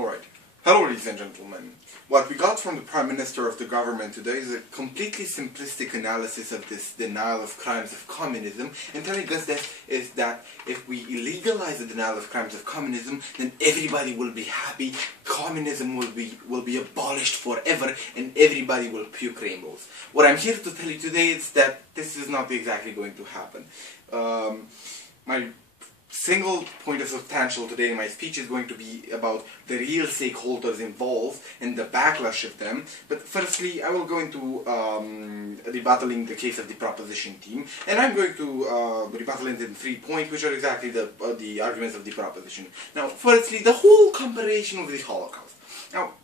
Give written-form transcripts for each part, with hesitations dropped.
Alright. Hello, ladies and gentlemen. What we got from the Prime Minister of the government today is a completely simplistic analysis of this denial of crimes of communism, and telling us that if we illegalize the denial of crimes of communism, then everybody will be happy, communism will be abolished forever, and everybody will puke rainbows. What I'm here to tell you today is that this is not exactly going to happen. My single point of substantial today in my speech is going to be about the real stakeholders involved and the backlash of them. But firstly, I will go into rebuttaling the case of the proposition team, and I'm going to rebuttal it in 3 points, which are exactly the arguments of the proposition. Now, firstly, the whole comparison of the Holocaust. Now,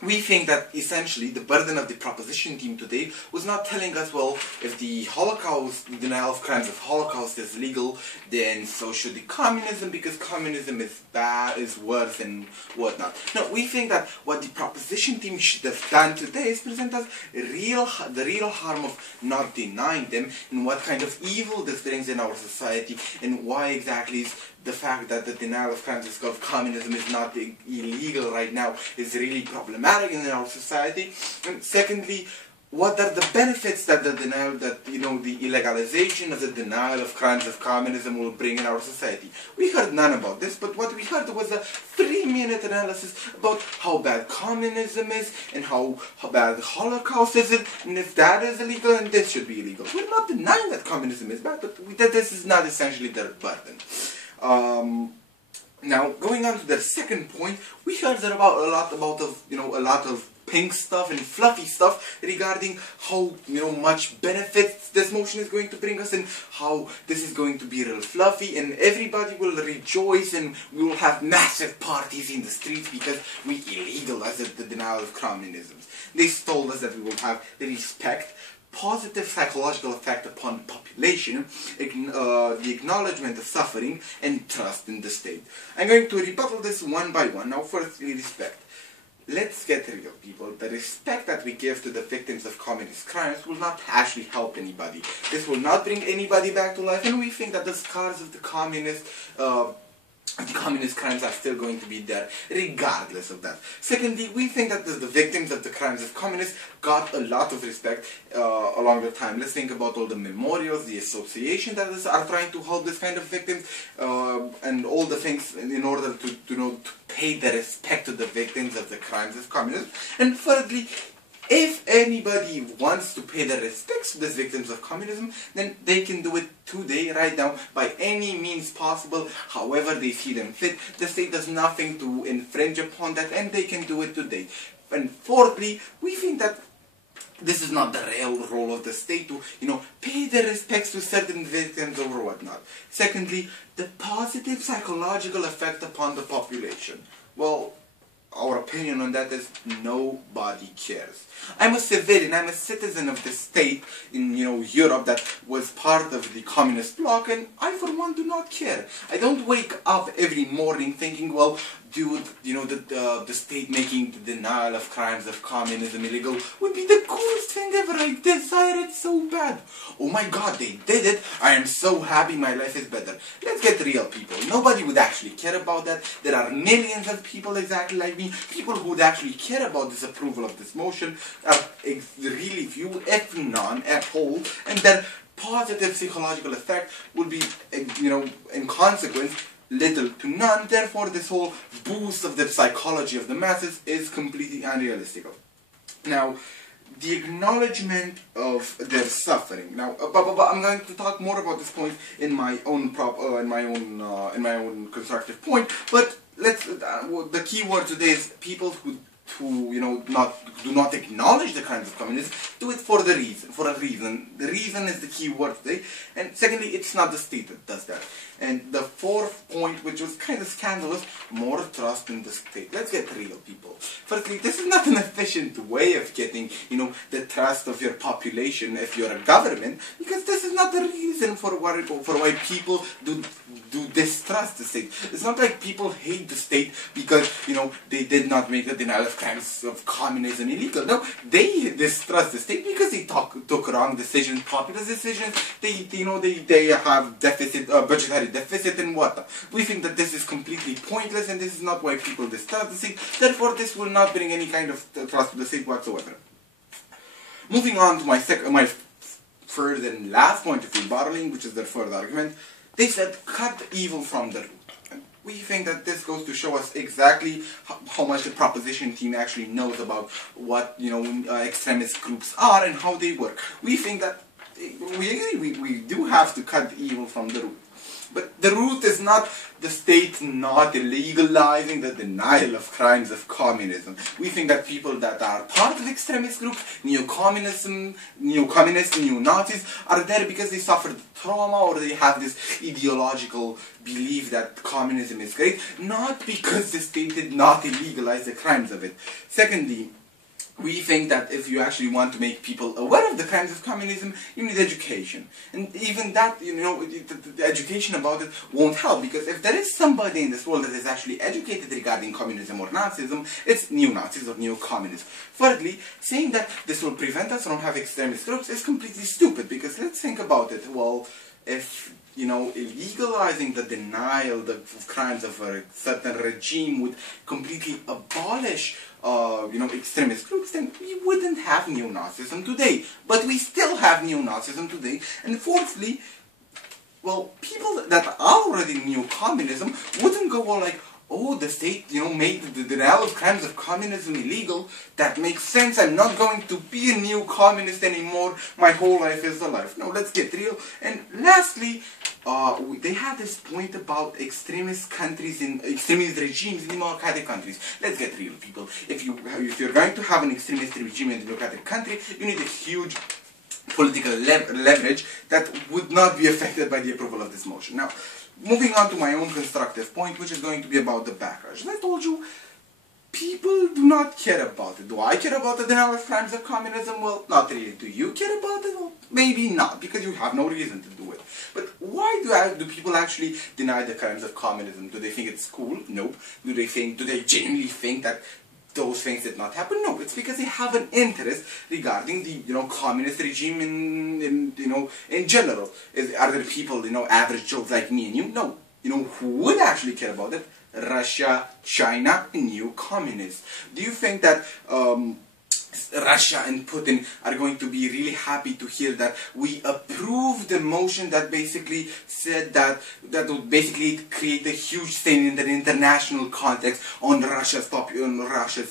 we think that essentially the burden of the proposition team today was not telling us, well, if the Holocaust, the denial of crimes of Holocaust is legal, then so should the communism, because communism is bad, is worse, and whatnot. No, we think that what the proposition team should have done today is present us the real harm of not denying them, and what kind of evil this brings in our society, and why exactly is the fact that the denial of crimes of communism is not illegal right now is really problematic in our society. And secondly, what are the benefits that the illegalization of the denial of crimes of communism will bring in our society? We heard none about this, but what we heard was a 3-minute analysis about how bad communism is and how bad the Holocaust is, and if that is illegal, and this should be illegal. We're not denying that communism is bad, but that this is not essentially their burden. Now, going on to the second point, we heard a lot of pink stuff and fluffy stuff regarding how much benefits this motion is going to bring us, and how this is going to be real fluffy, and everybody will rejoice, and we will have massive parties in the streets because we illegalize the denial of communism. They told us that we will have respect, positive psychological effect upon the population, the acknowledgement of suffering, and trust in the state. I'm going to rebuttal this one by one. Now, firstly, respect. Let's get real, people. The respect that we give to the victims of communist crimes will not actually help anybody. This will not bring anybody back to life, and we think that the scars of the communist crimes are still going to be there, regardless of that. Secondly, we think that the victims of the crimes of communists got a lot of respect along the time. Let's think about all the memorials, the association that are trying to hold this kind of victims, and all the things in order to pay the respect to the victims of the crimes of communism. And thirdly, if anybody wants to pay their respects to the victims of communism, then they can do it today, right now, by any means possible, however they see them fit. The state does nothing to infringe upon that, and they can do it today. And fourthly, we think that this is not the real role of the state to, pay their respects to certain victims or whatnot. Secondly, the positive psychological effect upon the population. Well, our opinion on that is nobody cares. I'm a civilian, I'm a citizen of the state in Europe that was part of the communist bloc, and I for one do not care. I don't wake up every morning thinking, well, dude, the state making the denial of crimes of communism illegal would be the coolest thing ever. I desire it so bad. Oh my god, they did it. I am so happy, my life is better. Let's get real, people. Nobody would actually care about that. There are millions of people exactly like me, people who would actually care about disapproval of this motion, are really few, if none at all, and their positive psychological effect would be, in consequence, little to none. Therefore, this whole boost of the psychology of the masses is completely unrealistic. Now, the acknowledgement of their suffering. Now, I'm going to talk more about this point in my own constructive point. But the key word today is people who do not acknowledge the crimes of communism, do it for a reason. The reason is the key word today. And secondly, it's not the state that does that. And the fourth point, which was kind of scandalous, more trust in the state. Let's get real, people. Firstly, this is not an efficient way of getting, the trust of your population if you're a government, because this is not the reason for why people do do distrust the state. It's not like people hate the state because, you know, they did not make the denial of crimes of communism illegal. No, they distrust the state because they took wrong decisions, populist decisions. They have deficit, budgetary deficit and whatnot. We think that this is completely pointless, and this is not why people distrust the state. Therefore, this will not bring any kind of trust to the state whatsoever. Moving on to my third and last point of rebuttaling, which is their third argument. They said, cut evil from the root. And we think that this goes to show us exactly how much the proposition team actually knows about what, you know, extremist groups are and how they work. We think that we do have to cut evil from the root. But the root is not the state not legalizing the denial of crimes of communism. We think that people that are part of extremist groups, neo-communists, neo-Nazis, are there because they suffered trauma or they have this ideological belief that communism is great, not because the state did not illegalize the crimes of it. Secondly, we think that if you actually want to make people aware of the crimes of communism, you need education. And even that, you know, the education about it won't help, because if there is somebody in this world that is actually educated regarding communism or Nazism, it's neo-Nazis or neo-communists. Thirdly, saying that this will prevent us from having extremist groups is completely stupid, because let's think about it. Well, if, you know, legalizing the denial of crimes of a certain regime would completely abolish you know, extremist groups, then we wouldn't have neo-Nazism today. But we still have neo-Nazism today. And fourthly, well, people that are already neo-communism wouldn't go all like, oh, the state, you know, made the denial of crimes of communism illegal. That makes sense. I'm not going to be a neo-communist anymore. My whole life is a life. No, let's get real. And lastly, they have this point about extremist countries in extremist regimes in democratic countries. Let's get real, people. If you're going to have an extremist regime in a democratic country, you need a huge political leverage that would not be affected by the approval of this motion. Now, moving on to my own constructive point, which is going to be about the backlash. As I told you, people do not care about it. Do I care about the denial of crimes of communism? Well, not really. Do you care about it? Well, maybe not, because you have no reason to do it. But why do people actually deny the crimes of communism? Do they think it's cool? Nope. Do they genuinely think that those things did not happen? No, it's because they have an interest regarding the, you know, communist regime in general. Are there people, you know, average Joes like me and you? No. You know who would actually care about it? Russia, China, and neo-communists. Do you think that Russia and Putin are going to be really happy to hear that we approve the motion that basically said that would basically create a huge stain in the international context on Russia's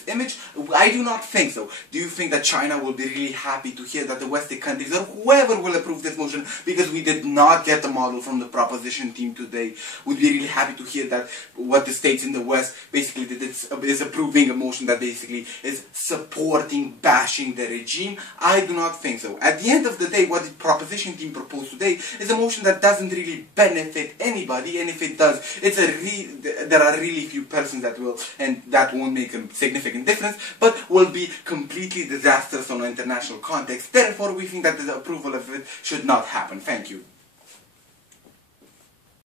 image? I do not think so. Do you think that China will be really happy to hear that the Western countries or whoever will approve this motion, because we did not get the model from the proposition team today, would be really happy to hear that what the states in the West basically did is approving a motion that basically is supporting, bashing the regime? I do not think so. At the end of the day, what the proposition team proposed today is a motion that doesn't really benefit anybody, and if it does, there are really few persons that will, and that won't make a significant difference, but will be completely disastrous on an international context. Therefore, we think that the approval of it should not happen. Thank you.